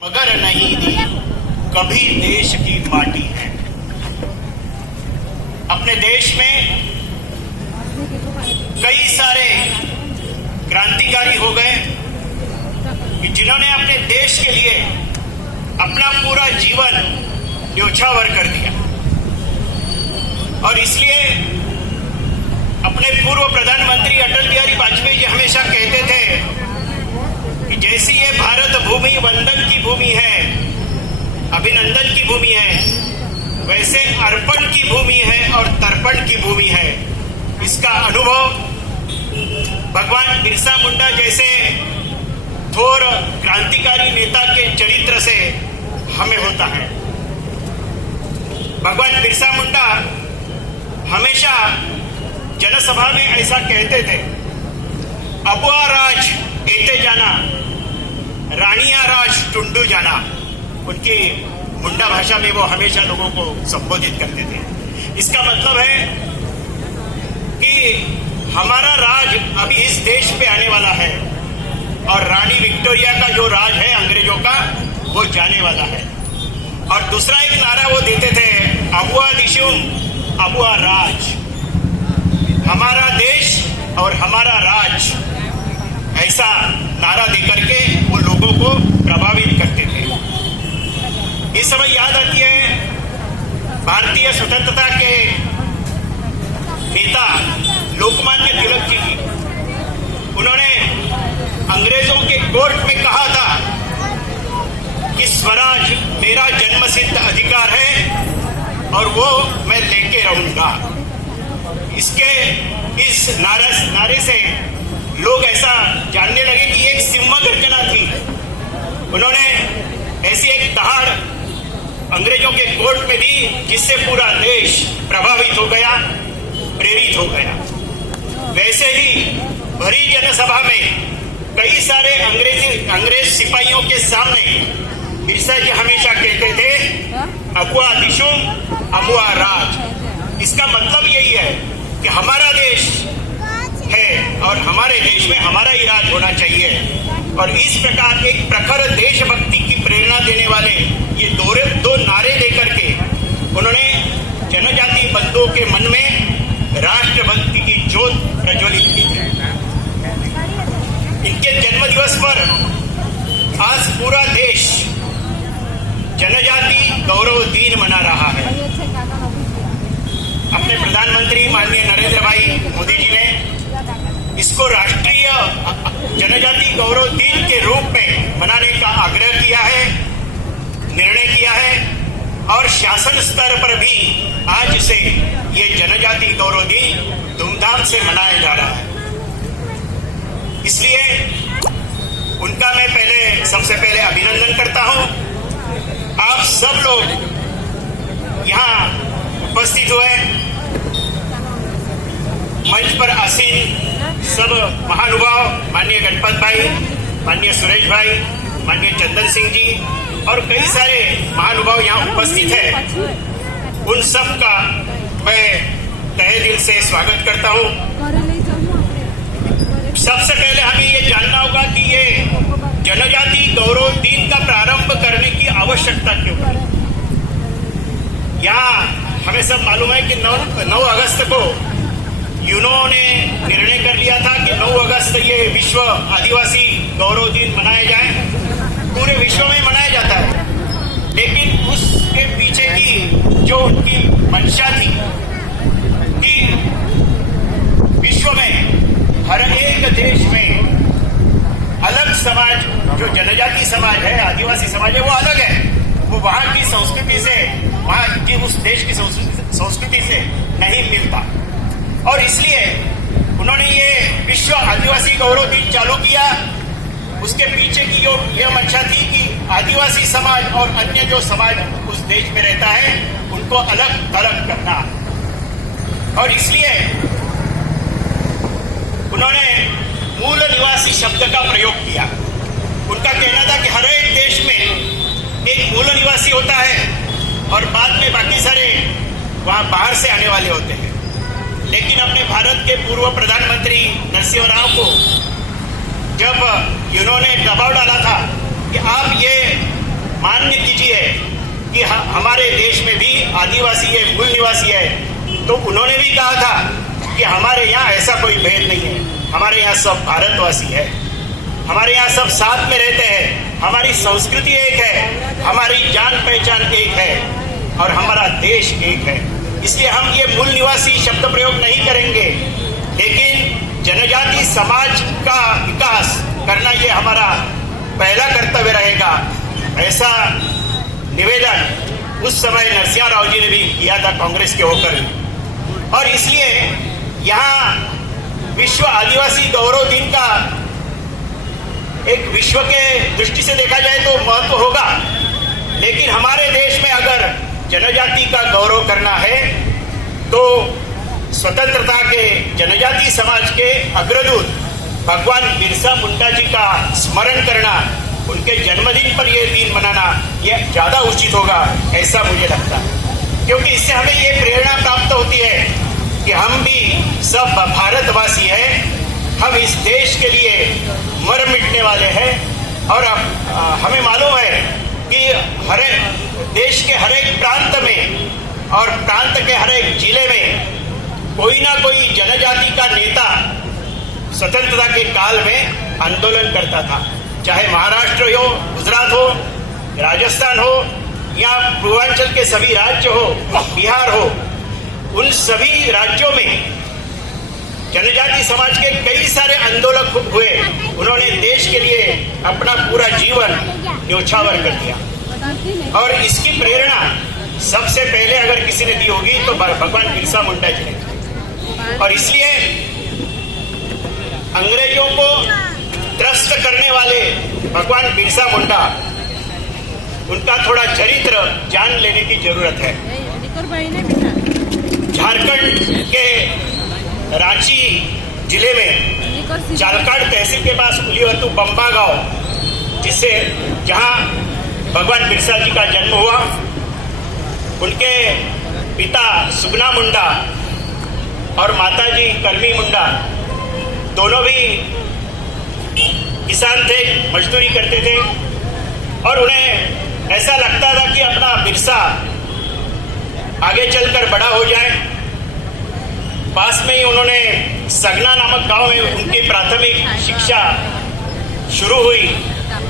मगर नहीं दी कभी देश की माटी है। अपने देश में कई सारे क्रांतिकारी हो गए कि जिन्होंने अपने देश के लिए अपना पूरा जीवन न्योछावर कर दिया। और इसलिए अपने पूर्व प्रधानमंत्री अटल बिहारी वाजपेयी जी हमेशा कहते थे कि जैसी ये भारत भूमि वंदन की भूमि है, अभिनंदन की भूमि है, वैसे अर्पण की भूमि है और तर्पण की भूमि है। इसका अनुभव भगवान बिरसा मुंडा जैसे थोर क्रांतिकारी नेता के चरित्र से हमें होता है। भगवान बिरसा मुंडा हमेशा जनसभा में ऐसा कहते थे, अबुआ राज एते जाना, रानिया राज टुंडू जाना। उनकी मुंडा भाषा में वो हमेशा लोगों को संबोधित करते थे। इसका मतलब है कि हमारा राज अभी इस देश पे आने वाला है और रानी विक्टोरिया का जो राज है अंग्रेजों का, वो जाने वाला है। और दूसरा एक नारा वो देते थे, अबुआ दिशुम अबुआ राज, हमारा देश और हमारा राज। ऐसा नारा देकर के वो लोगों को प्रभावित करते थे। इस समय याद आती है भारतीय स्वतंत्रता के नेता लोकमान्य तिलक जी की। उन्होंने अंग्रेजों के कोर्ट में कहा था कि स्वराज मेरा जन्मसिद्ध अधिकार है और वो मैं लेके रहूंगा। इस नारे से लोग ऐसा जानने लगे कि एक सिम्हा गर्जना थी। उन्होंने ऐसी एक दहाड़ अंग्रेजों के कोर्ट में दी जिससे पूरा देश प्रभावित हो गया, प्रेरित हो गया। वैसे ही भरी जनसभा में कई सारे अंग्रेज सिपाहियों के सामने बिरसा जी हमेशा कहते थे, अबुआ दिशुम अबुआ राज। इसका मतलब यही है कि हमारा देश है और हमारे देश में हमारा ही राज होना चाहिए। और इस प्रकार एक प्रखर देशभक्ति की प्रेरणा देने वाले ये दो नारे लेकर के उन्होंने जनजाति बंधुओं के मन में राष्ट्रभक्ति की ज्योत प्रज्वलित की है। इनके जन्मदिवस पर आज पूरा देश जनजाति गौरव दिन मना रहा है। अपने प्रधानमंत्री माननीय नरेंद्र भाई मोदी जी ने इसको राष्ट्रीय जनजाति गौरव दिन के रूप में मनाने का आग्रह किया है, निर्णय किया है। और शासन स्तर पर भी आज से ये जनजाति गौरव दिन धूमधाम से मनाया जा रहा है। इसलिए उनका मैं सबसे पहले अभिनंदन करता हूं। आप सब लोग यहाँ उपस्थित हुए, मंच पर आसीन सब महानुभाव, माननीय गणपत भाई, माननीय सुरेश भाई, माननीय चंदन सिंह जी और कई सारे महानुभाव यहाँ उपस्थित हैं। उन सब का मैं तहे दिल से स्वागत करता हूँ। सबसे पहले हमें ये जानना होगा कि ये जनजाति गौरव दिन का प्रारंभ करने की आवश्यकता क्यों है। यहाँ हमें सब मालूम है कि 9 अगस्त को यूनो ने निर्णय कर लिया था कि 9 अगस्त ये विश्व आदिवासी गौरव दिन मनाया जाए। पूरे विश्व में मनाया जाता है, लेकिन उसके पीछे की जो उनकी मंशा थी कि विश्व में हर एक देश में अलग समाज, जो जनजाति समाज है, आदिवासी समाज है, वो अलग है। वो वहां की संस्कृति से, वहां की उस देश की संस्कृति से नहीं मिलता। और इसलिए उन्होंने ये विश्व आदिवासी गौरव दिन चालू किया। उसके पीछे की जो ये मंशा थी कि आदिवासी समाज और अन्य जो समाज उस देश में रहता है उनको अलग थलग करना। और इसलिए उन्होंने मूल निवासी शब्द का प्रयोग किया। उनका कहना था कि हर एक देश में एक मूल निवासी होता है और बाद में बाकी सारे वहां बाहर से आने वाले होते हैं। लेकिन अपने भारत के पूर्व प्रधानमंत्री नरसिंह राव को जब इन्होंने दबाव डाला था कि आप ये हमारे देश में भी आदिवासी है, मूल निवासी है, तो उन्होंने भी कहा था कि हमारे यहाँ ऐसा कोई भेद नहीं है, हमारे यहाँ सब भारतवासी है, हमारे यहाँ सब साथ में रहते हैं, हमारी संस्कृति एक है, हमारी जान पहचान एक है और हमारा देश एक है। इसलिए हम ये मूल निवासी शब्द प्रयोग नहीं करेंगे, लेकिन जनजाति समाज का विकास करना ये हमारा पहला कर्तव्य रहेगा, ऐसा निवेदन उस समय नरसिंह राव जी ने भी किया था कांग्रेस के होकर। और इसलिए यहाँ विश्व आदिवासी गौरव दिन का एक विश्व के दृष्टि से देखा जाए तो महत्व होगा, लेकिन हमारे देश में अगर जनजाति का गौरव करना है तो स्वतंत्रता के जनजाति समाज के अग्रदूत भगवान बिरसा मुंडा जी का स्मरण करना, उनके जन्मदिन पर यह दिन मनाना यह ज्यादा उचित होगा, ऐसा मुझे लगता है। क्योंकि इससे हमें ये प्रेरणा प्राप्त होती है कि हम भी सब भारतवासी हैं, हम इस देश के लिए मर मिटने वाले हैं। और हमें मालूम है कि हर देश के हर एक प्रांत में और प्रांत के हर एक जिले में कोई ना कोई जनजाति का नेता स्वतंत्रता के काल में आंदोलन करता था, चाहे महाराष्ट्र हो, गुजरात हो, राजस्थान हो या पूर्वांचल के सभी राज्य हो, बिहार हो, उन सभी राज्यों में जनजाति समाज के कई सारे आंदोलन हुए। उन्होंने देश के लिए अपना पूरा जीवन न्योछावर कर दिया और इसकी प्रेरणा सबसे पहले अगर किसी ने दी होगी तो भगवान बिरसा मुंडा जी ने। और इसलिए अंग्रेजों को त्रस्त करने वाले भगवान बिरसा मुंडा, उनका थोड़ा चरित्र जान लेने की जरूरत है। झारखंड के रांची जिले में चालकाड़ तहसील के पास उलिवतु बम्बा गांव, जिससे जहां भगवान बिरसा जी का जन्म हुआ, उनके पिता सुगना मुंडा और माताजी कर्मी मुंडा दोनों भी किसान थे, मजदूरी करते थे और उन्हें ऐसा लगता था कि अपना बिरसा आगे चलकर बड़ा हो जाए। पास में ही उन्होंने सगना नामक गांव में उनकी प्राथमिक शिक्षा शुरू हुई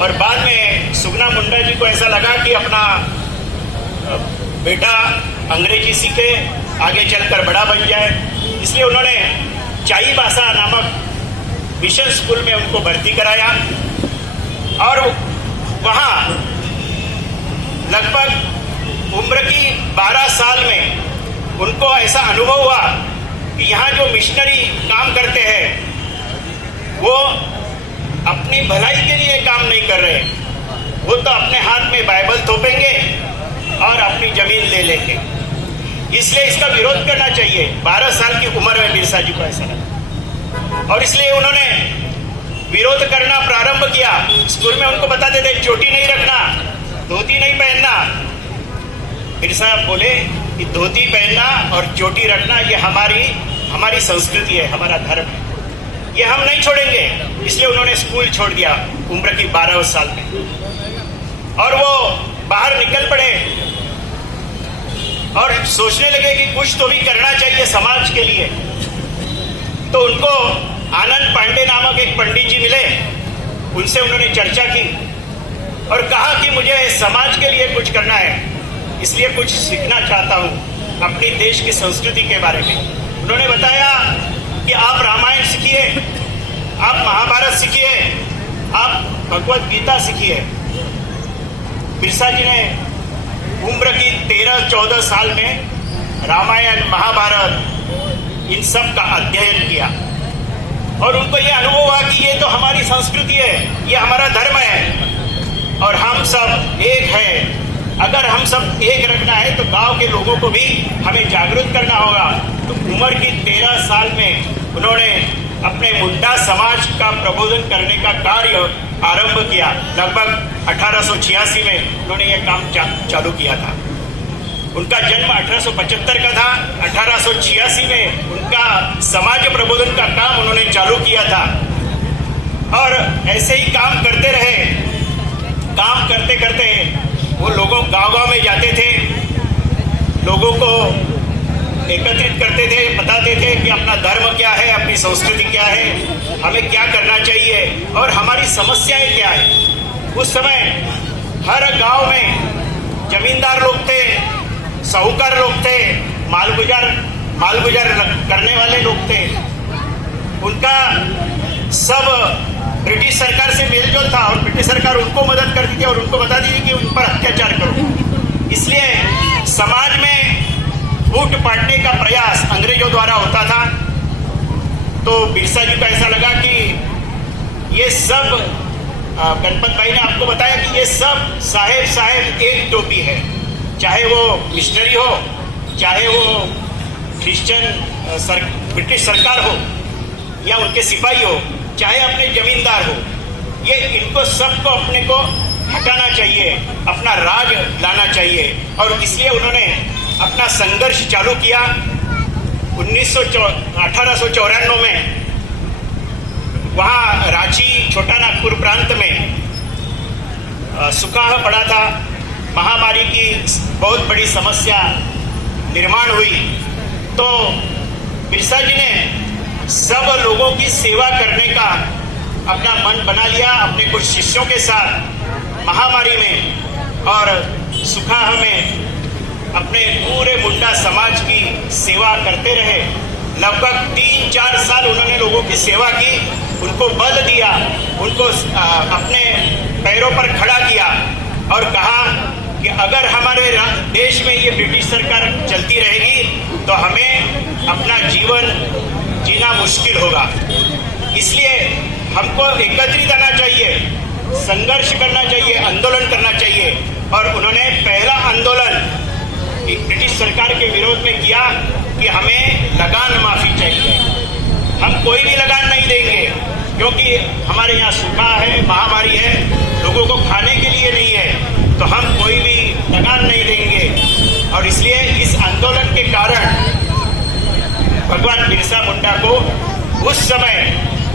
और बाद में सुगना मुंडा जी को ऐसा लगा कि अपना बेटा अंग्रेजी सीखे, आगे चलकर बड़ा बन जाए, इसलिए उन्होंने चाईबासा नामक मिशन स्कूल में उनको भर्ती कराया और वहां लगभग उम्र की 12 साल में उनको ऐसा अनुभव हुआ कि यहाँ जो मिशनरी काम करते हैं वो अपनी भलाई के लिए काम नहीं कर रहे, वो तो अपने हाथ में बाइबल थोपेंगे और अपनी जमीन ले लेंगे। इसलिए इसका विरोध करना चाहिए। 12 साल की उम्र में बिरसा जी को ऐसा लगा और इसलिए उन्होंने विरोध करना प्रारंभ किया। स्कूल में उनको बताते थे चोटी नहीं रखना, धोती नहीं पहनना। बिरसा बोले कि धोती पहनना और चोटी रखना ये हमारी संस्कृति है, हमारा धर्म है, ये हम नहीं छोड़ेंगे। इसलिए उन्होंने स्कूल छोड़ दिया उम्र की 12 साल में और वो बाहर निकल पड़े और सोचने लगे कि कुछ तो भी करना चाहिए समाज के लिए। तो उनको आनंद पांडे नामक एक पंडित जी मिले, उनसे उन्होंने चर्चा की और कहा कि मुझे समाज के लिए कुछ करना है, इसलिए कुछ सीखना चाहता हूँ अपनी देश की संस्कृति के बारे में। उन्होंने बताया कि आप रामायण सीखिए, आप महाभारत सीखिए, आप भगवत गीता सीखिए। बिरसा जी ने उम्र की 13-14 साल में रामायण, महाभारत इन सब का अध्ययन किया और उनको ये अनुभव हुआ कि ये तो हमारी संस्कृति है, ये हमारा धर्म है और हम सब एक हैं। अगर हम सब एक रखना है तो गांव के लोगों को भी हमें जागरूक करना होगा। तो उम्र की 13 साल में उन्होंने अपने मुंडा समाज का प्रबोधन करने का कार्य आरंभ किया। लगभग 1886 में उन्होंने यह काम चालू किया था। उनका जन्म 1875 का था। 1886 में उनका समाज प्रबोधन का काम उन्होंने चालू किया था और ऐसे ही काम करते रहे। काम करते करते वो लोगों गांव-गांव में जाते थे, लोगों को एकत्रित करते थे, बताते थे कि अपना धर्म क्या है, अपनी संस्कृति क्या है, हमें क्या करना चाहिए और हमारी समस्याएं क्या है। उस समय हर गांव में जमींदार लोग थे, साहूकार लोग थे, मालगुजार करने वाले लोग थे। उनका सब ब्रिटिश सरकार से मेलजोल था और ब्रिटिश सरकार उनको मदद करती थी और उनको बताती थी कि उन पर अत्याचार करो। इसलिए समाज में फूट पाटने का प्रयास अंग्रेजों द्वारा होता था। तो बिरसा जी को ऐसा लगा कि ये सब, गणपत भाई ने आपको बताया कि ये सब साहेब एक टोपी है, चाहे वो मिशनरी हो, चाहे वो क्रिश्चियन ब्रिटिश सरकार हो या उनके सिपाही हो, चाहे अपने जमींदार हो, ये इनको सबको अपने को हटाना चाहिए, अपना राज लाना चाहिए। और इसलिए उन्होंने अपना संघर्ष चालू किया। 1894 में वहाँ रांची, छोटा नागपुर प्रांत में सुखाह पड़ा था, महामारी की बहुत बड़ी समस्या निर्माण हुई। तो बिरसा जी ने सब लोगों की सेवा करने का अपना मन बना लिया, अपने कुछ शिष्यों के साथ महामारी में और सुखाह में अपने पूरे मुंडा समाज की सेवा करते रहे। लगभग 3-4 साल उन्होंने लोगों की सेवा की, उनको बल दिया, उनको अपने पैरों पर खड़ा किया और कहा कि अगर हमारे देश में ये ब्रिटिश सरकार चलती रहेगी तो हमें अपना जीवन जीना मुश्किल होगा। इसलिए हमको एकत्रित आना चाहिए, संघर्ष करना चाहिए, आंदोलन करना चाहिए। और उन्होंने पहला आंदोलन ब्रिटिश सरकार के विरोध में किया कि हमें लगान माफी चाहिए, हम कोई भी लगान नहीं देंगे क्योंकि हमारे यहाँ सूखा है, महामारी है, लोगों को खाने के लिए नहीं है, तो हम कोई भी लगान नहीं देंगे। और इसलिए इस आंदोलन के कारण भगवान बिरसा मुंडा को उस समय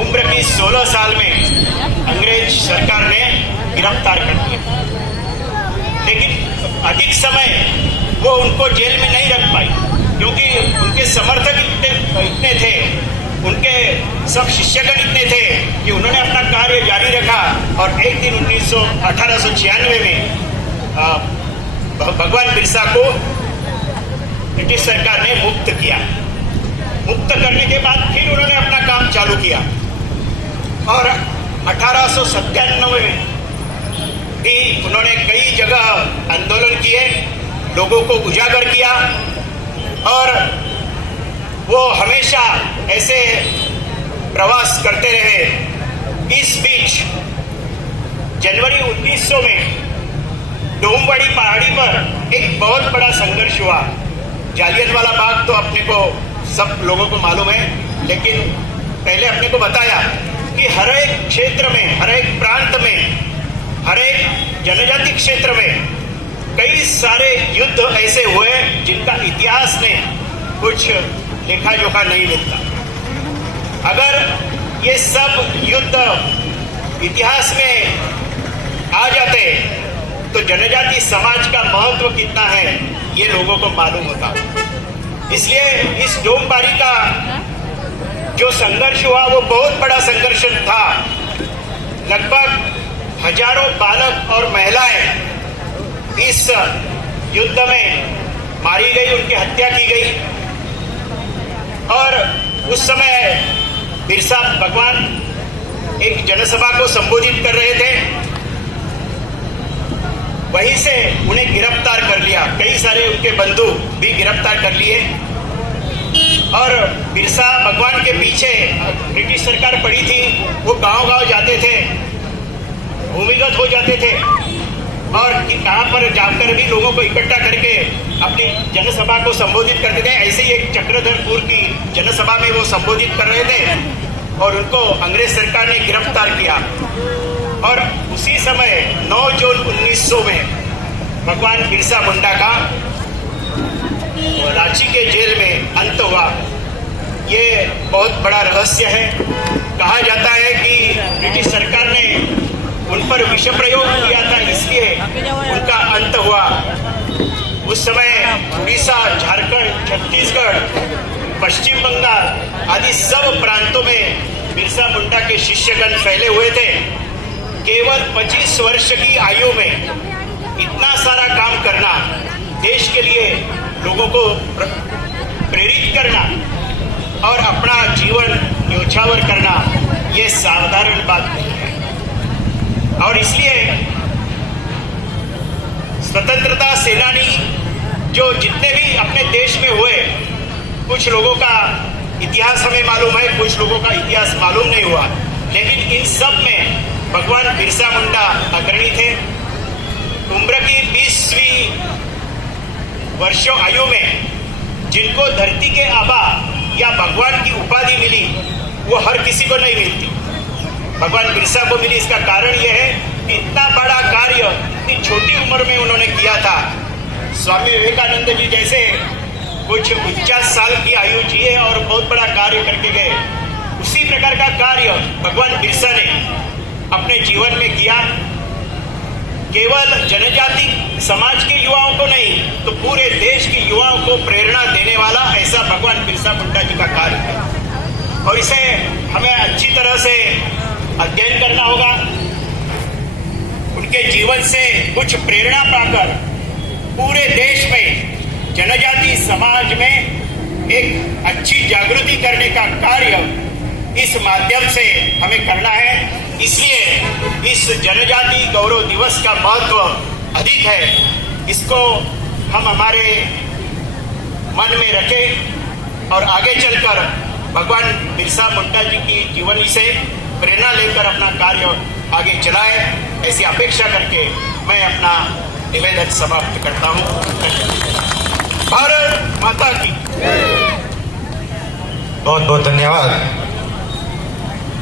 उम्र की 16 साल में अंग्रेज सरकार ने गिरफ्तार कर लिया। लेकिन अधिक समय वो उनको जेल में नहीं रख पाई क्योंकि उनके समर्थक इतने थे, उनके सब शिष्यगण इतने थे कि उन्होंने अपना कार्य जारी रखा। और एक दिन 1896 में भगवान बिरसा को ब्रिटिश सरकार ने मुक्त किया। मुक्त करने के बाद फिर उन्होंने अपना काम चालू किया और 1897 में भी उन्होंने कई जगह आंदोलन किए, लोगों को उजागर किया और वो हमेशा ऐसे प्रवास करते रहे। इस बीच जनवरी 1900 में डोमवाड़ी पहाड़ी पर एक बहुत बड़ा संघर्ष हुआ। जालियनवाला बाग तो अपने को सब लोगों को मालूम है, लेकिन पहले अपने को बताया कि हर एक क्षेत्र में, हर एक प्रांत में, हर एक जनजाति क्षेत्र में कई सारे युद्ध ऐसे हुए जिनका इतिहास ने कुछ लेखा जोखा नहीं लिखता। अगर ये सब युद्ध इतिहास में आ जाते तो जनजाति समाज का महत्व कितना है ये लोगों को मालूम होता। इसलिए इस डोमबारी का जो संघर्ष हुआ वो बहुत बड़ा संघर्ष था। लगभग हजारों बालक और महिलाएं इस युद्ध में मारी गई, उनकी हत्या की गई। और उस समय बिरसा भगवान एक जनसभा को संबोधित कर रहे थे, वहीं से उन्हें गिरफ्तार कर लिया। कई सारे उनके बंधु भी गिरफ्तार कर लिए और बिरसा भगवान के पीछे ब्रिटिश सरकार पड़ी थी, वो गांव-गांव जाते थे, भूमिगत हो जाते थे और कहाँ पर जाकर भी लोगों को इकट्ठा करके अपनी जनसभा को संबोधित करते थे। ऐसे ही एक चक्रधरपुर की जनसभा में वो संबोधित कर रहे थे और उनको अंग्रेज सरकार ने गिरफ्तार किया। और उसी समय 9 जून 1900 में भगवान बिरसा मुंडा का रांची के जेल में अंत हुआ। ये बहुत बड़ा रहस्य है। कहा जाता है कि ब्रिटिश सरकार ने उन पर विष प्रयोग किया था, इसलिए उनका अंत हुआ। उस समय उड़ीसा, झारखंड, छत्तीसगढ़, पश्चिम बंगाल आदि सब प्रांतों में बिरसा मुंडा के शिष्यगण फैले हुए थे। केवल 25 वर्ष की आयु में इतना सारा काम करना, देश के लिए लोगों को प्रेरित करना और अपना जीवन न्योछावर करना, ये साधारण बात नहीं है। और इसलिए स्वतंत्रता सेनानी जो जितने भी अपने देश में हुए, कुछ लोगों का इतिहास हमें मालूम है, कुछ लोगों का इतिहास मालूम नहीं हुआ, लेकिन इन सब में भगवान बिरसा मुंडा अग्रणी थे। उम्र की 20वीं वर्षों आयु में जिनको धरती के आबा या भगवान की उपाधि मिली, वो हर किसी को नहीं मिलती। भगवान बिरसा को मिली। इसका कारण यह है कि इतना बड़ा कार्य इतनी छोटी उम्र में उन्होंने किया था। स्वामी विवेकानंद जी जैसे कुछ 50 साल की आयु जिए और बहुत बड़ा कार्य करके गए, उसी प्रकार का कार्य भगवान बिरसा ने अपने जीवन में किया। केवल जनजाति समाज के युवाओं को नहीं, तो पूरे देश के युवाओं को प्रेरणा देने वाला ऐसा भगवान बिरसा मुंडा जी का कार्य है। और इसे हमें अच्छी तरह से अध्ययन करना होगा, उनके जीवन से कुछ प्रेरणा पाकर पूरे देश में जनजाति समाज में एक अच्छी जागृति करने का कार्य इस माध्यम से हमें करना है। इसलिए इस जनजाति गौरव दिवस का महत्व अधिक है। इसको हम हमारे मन में रखें और आगे चलकर भगवान बिरसा मुंडा जी की जीवनी से प्रेरणा लेकर अपना कार्य आगे चलाए, ऐसी अपेक्षा करके मैं अपना निवेदन समाप्त करता हूँ। भारत माता की बहुत बहुत धन्यवाद।